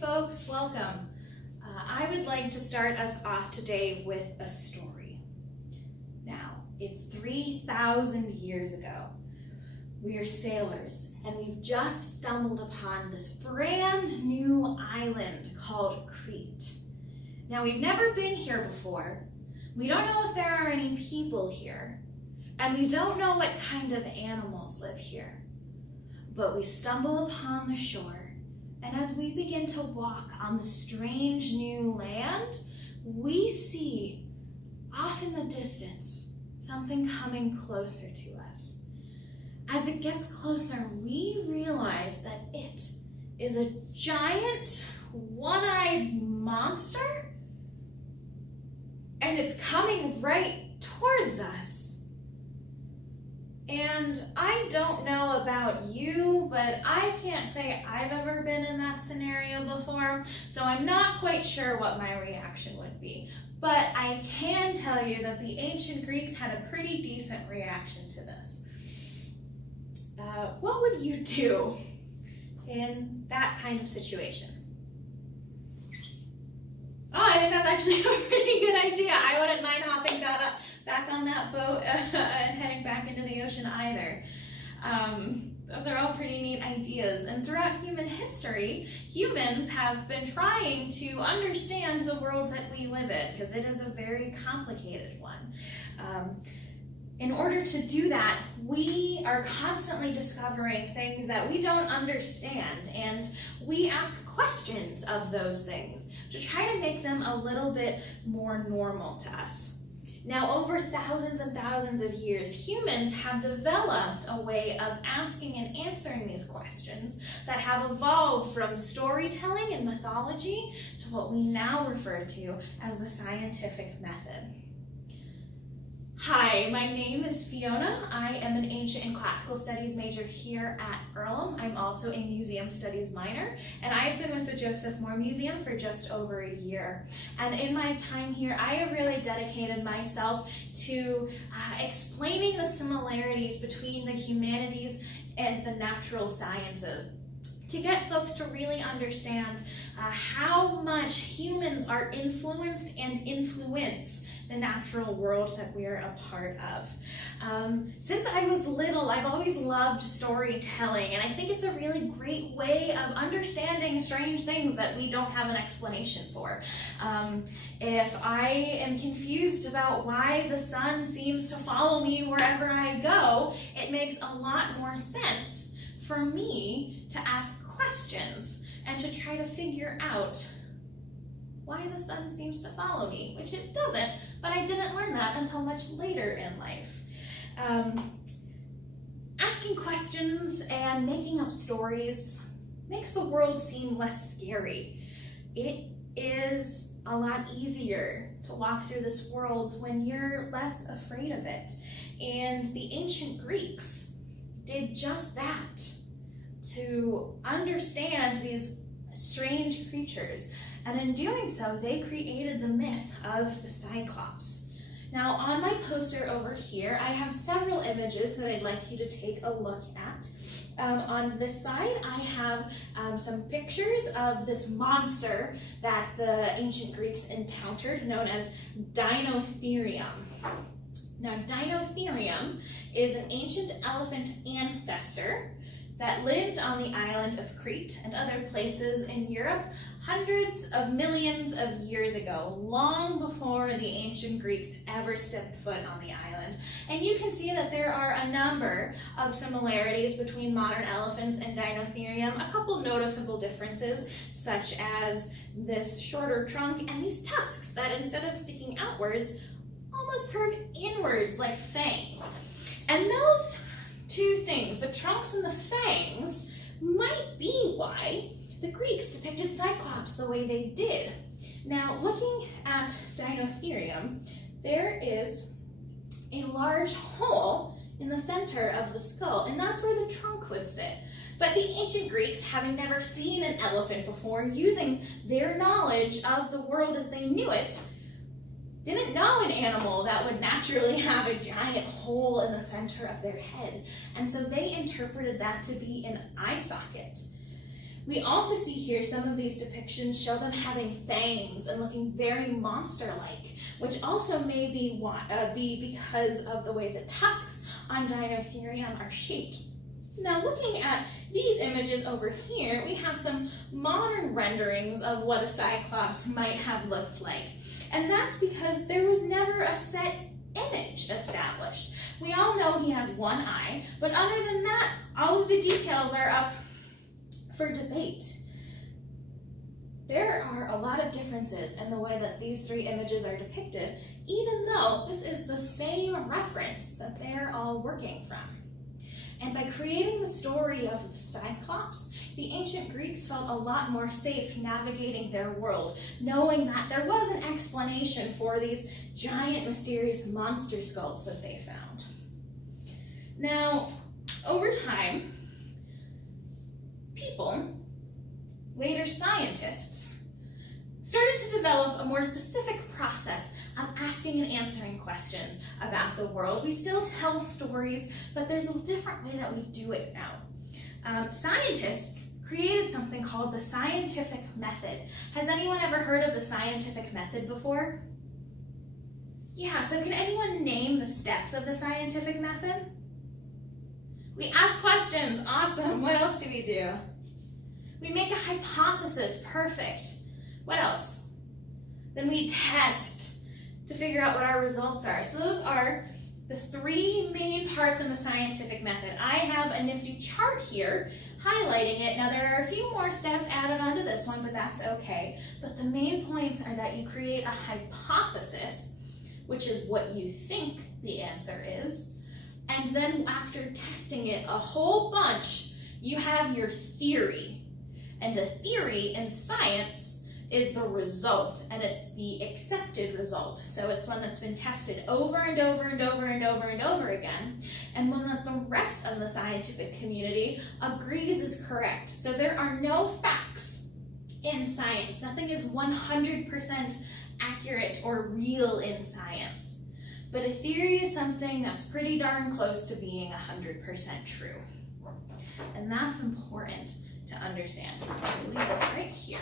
folks, welcome. I would like to start us off today with a story. Now, it's 3,000 years ago. We are sailors, and we've just stumbled upon this brand new island called Crete. Now, we've never been here before. We don't know if there are any people here, and we don't know what kind of animals live here. But we stumble upon the shore, and as we begin to walk on the strange new land, we see, off in the distance, something coming closer to us. As it gets closer, we realize that it is a giant, one-eyed monster, and it's coming right towards us. And I don't know about you, but I can't say I've ever been in that scenario before, so I'm not quite sure what my reaction would be. But I can tell you that the ancient Greeks had a pretty decent reaction to this. What would you do in that kind of situation? Oh, I think that's actually a pretty good idea. I wouldn't mind hopping back on that boat and heading back into the ocean either. Those are all pretty neat ideas. And throughout human history, humans have been trying to understand the world that we live in, because it is a very complicated one. In order to do that, we are constantly discovering things that we don't understand, and we ask questions of those things to try to make them a little bit more normal to us. Now, over thousands and thousands of years, humans have developed a way of asking and answering these questions that have evolved from storytelling and mythology to what we now refer to as the scientific method. Hi, my name is Fiona. I am an Ancient and Classical Studies major here at Earlham. I'm also a Museum Studies minor, and I've been with the Joseph Moore Museum for just over a year. And in my time here, I have really dedicated myself to explaining the similarities between the humanities and the natural sciences, to get folks to really understand how much humans are influenced and influence the natural world that we're a part of. Since I was little, I've always loved storytelling, and I think it's a really great way of understanding strange things that we don't have an explanation for. If I am confused about why the sun seems to follow me wherever I go, it makes a lot more sense for me to ask questions and to try to figure out why the sun seems to follow me, which it doesn't, but I didn't learn that until much later in life. Asking questions and making up stories makes the world seem less scary. It is a lot easier to walk through this world when you're less afraid of it. And the ancient Greeks did just that, to understand these strange creatures. And in doing so, they created the myth of the Cyclops. Now, on my poster over here, I have several images that I'd like you to take a look at. On this side, I have some pictures of this monster that the ancient Greeks encountered, known as Dinotherium. Now, Dinotherium is an ancient elephant ancestor that lived on the island of Crete and other places in Europe hundreds of millions of years ago, long before the ancient Greeks ever stepped foot on the island. And you can see that there are a number of similarities between modern elephants and Dinotherium, a couple noticeable differences, such as this shorter trunk and these tusks that, instead of sticking outwards, almost curve inwards like fangs. And those two things, the trunks and the fangs, might be why the Greeks depicted Cyclops the way they did. Now, looking at Dinotherium, there is a large hole in the center of the skull, and that's where the trunk would sit. But the ancient Greeks, having never seen an elephant before, using their knowledge of the world as they knew it, didn't know an animal that would naturally have a giant hole in the center of their head. And so they interpreted that to be an eye socket. We also see here some of these depictions show them having fangs and looking very monster-like, which also may be because of the way the tusks on Dinotherium are shaped. Now, looking at these images over here, we have some modern renderings of what a Cyclops might have looked like. And that's because there was never a set image established. We all know he has one eye, but other than that, all of the details are up for debate. There are a lot of differences in the way that these three images are depicted, even though this is the same reference that they're all working from. And by creating the story of the Cyclops, the ancient Greeks felt a lot more safe navigating their world, knowing that there was an explanation for these giant, mysterious monster skulls that they found. Now, over time, people, later scientists, started to develop a more specific process of asking and answering questions about the world. We still tell stories, but there's a different way that we do it now. Scientists created something called the scientific method. Has anyone ever heard of the scientific method before? Yeah, so can anyone name the steps of the scientific method? We ask questions, awesome. What else do we do? We make a hypothesis, perfect. What else? Then we test to figure out what our results are. So those are the three main parts of the scientific method. I have a nifty chart here highlighting it. Now there are a few more steps added onto this one, but that's okay. But the main points are that you create a hypothesis, which is what you think the answer is. And then after testing it a whole bunch, you have your theory. And a theory in science is the result, and it's the accepted result. So it's one that's been tested over and over and over and over and over again, and one that the rest of the scientific community agrees is correct. So there are no facts in science. Nothing is 100% accurate or real in science. But a theory is something that's pretty darn close to being 100% true. And that's important to understand. I'll leave this right here.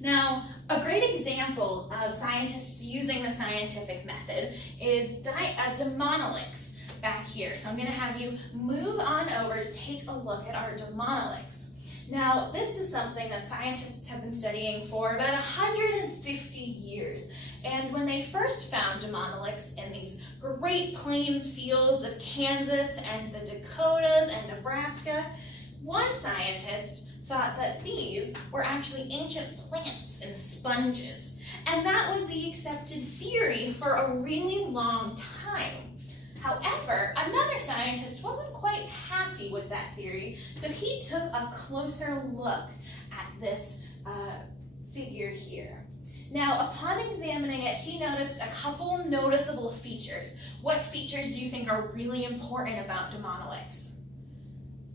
Now, a great example of scientists using the scientific method is Demonolyx back here. So I'm going to have you move on over to take a look at our Demonolyx. Now, this is something that scientists have been studying for about 150 years. And when they first found Demonolyx in these Great Plains fields of Kansas and the Dakotas and Nebraska, one scientist thought that these were actually ancient plants and sponges. And that was the accepted theory for a really long time. However, another scientist wasn't quite happy with that theory, so he took a closer look at this figure here. Now, upon examining it, he noticed a couple noticeable features. What features do you think are really important about Demonolyx?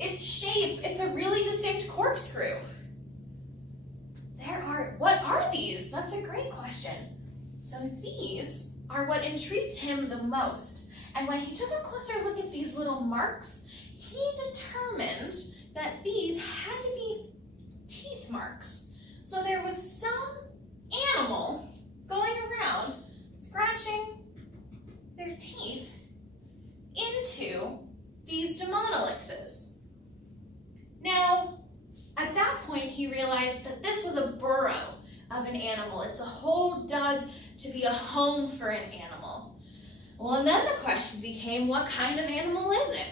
Its shape. It's a really distinct corkscrew. What are these? That's a great question. So these are what intrigued him the most. And when he took a closer look at these little marks, he determined that these had to be teeth marks. So there was some animal going around scratching their teeth into these Demonolyxes. Now, at that point, he realized that this was a burrow of an animal. It's a hole dug to be a home for an animal. Well, and then the question became, what kind of animal is it?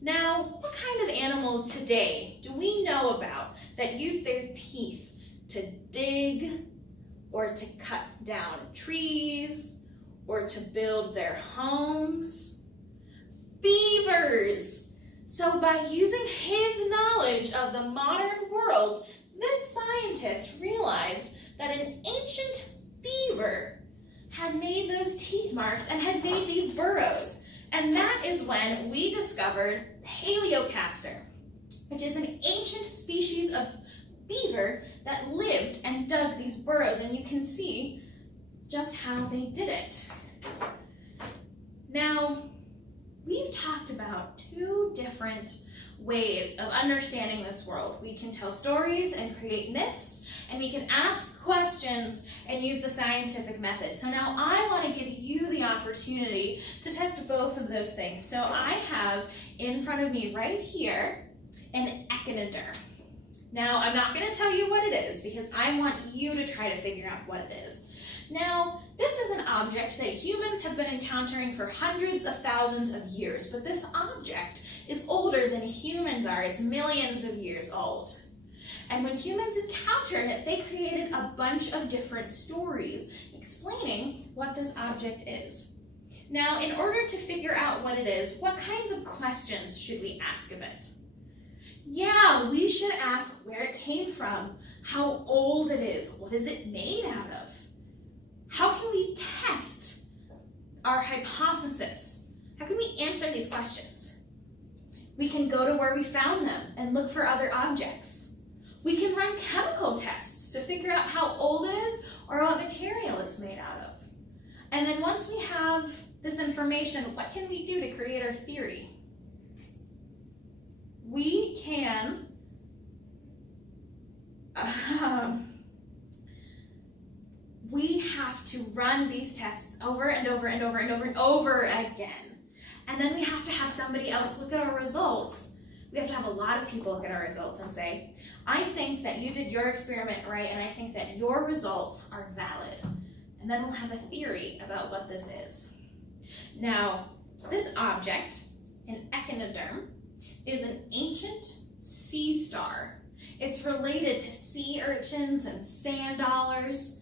Now, what kind of animals today do we know about that use their teeth to dig or to cut down trees or to build their homes? Beavers! So by using his knowledge of the modern world, this scientist realized that an ancient beaver had made those teeth marks and had made these burrows. And that is when we discovered Paleocastor, which is an ancient species of beaver that lived and dug these burrows. And you can see just how they did it. Now, we've talked about two different ways of understanding this world. We can tell stories and create myths, and we can ask questions and use the scientific method. So now I want to give you the opportunity to test both of those things. So I have in front of me right here an echinoderm. Now I'm not going to tell you what it is because I want you to try to figure out what it is. Now, this is an object that humans have been encountering for hundreds of thousands of years, but this object is older than humans are. It's millions of years old. And when humans encountered it, they created a bunch of different stories explaining what this object is. Now, in order to figure out what it is, what kinds of questions should we ask of it? Yeah, we should ask where it came from, how old it is, what is it made out of? How can we test our hypothesis? How can we answer these questions? We can go to where we found them and look for other objects. We can run chemical tests to figure out how old it is or what material it's made out of. And then once we have this information, what can we do to create our theory? We can we have to run these tests over and over and over and over and over again. And then we have to have somebody else look at our results. We have to have a lot of people look at our results and say, I think that you did your experiment right, and I think that your results are valid. And then we'll have a theory about what this is. Now, this object, an echinoderm, is an ancient sea star. It's related to sea urchins and sand dollars,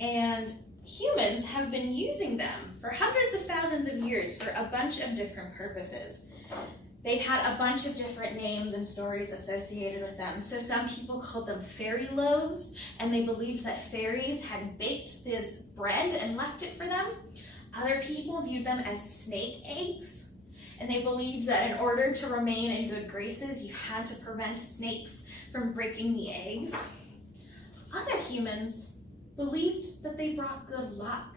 and humans have been using them for hundreds of thousands of years for a bunch of different purposes. They've had a bunch of different names and stories associated with them. So some people called them fairy loaves, and they believed that fairies had baked this bread and left it for them. Other people viewed them as snake eggs, and they believed that in order to remain in good graces, you had to prevent snakes from breaking the eggs. Other humans believed that they brought good luck,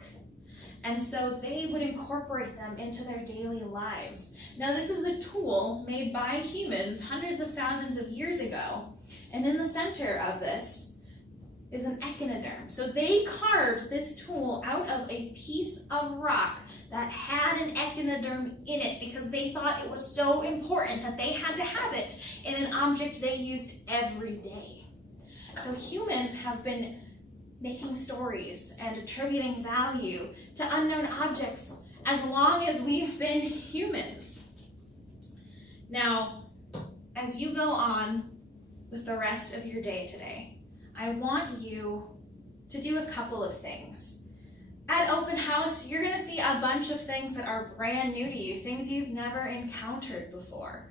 and so they would incorporate them into their daily lives. Now, this is a tool made by humans hundreds of thousands of years ago, and in the center of this is an echinoderm. So they carved this tool out of a piece of rock that had an echinoderm in it because they thought it was so important that they had to have it in an object they used every day. So humans have been making stories and attributing value to unknown objects as long as we've been humans. Now, as you go on with the rest of your day today, I want you to do a couple of things. At Open House, you're gonna see a bunch of things that are brand new to you, things you've never encountered before.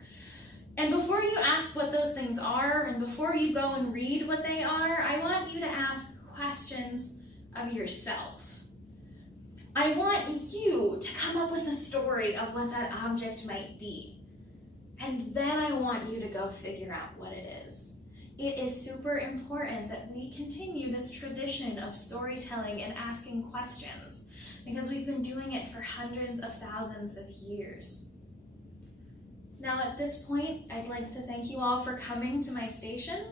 And before you ask what those things are, and before you go and read what they are, I want you to ask questions of yourself. I want you to come up with a story of what that object might be. And then I want you to go figure out what it is. It is super important that we continue this tradition of storytelling and asking questions because we've been doing it for hundreds of thousands of years. Now at this point, I'd like to thank you all for coming to my station.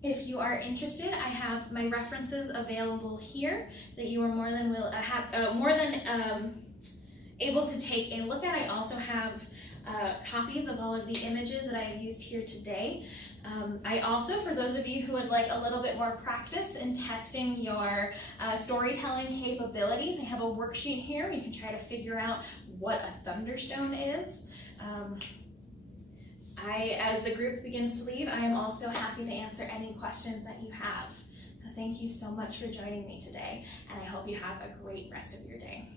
If you are interested, I have my references available here that you are more than able to take a look at. I also have copies of all of the images that I have used here today. I also, for those of you who would like a little bit more practice in testing your storytelling capabilities, I have a worksheet here. You can try to figure out what a thunderstone is. As the group begins to leave, I am also happy to answer any questions that you have. So thank you so much for joining me today, and I hope you have a great rest of your day.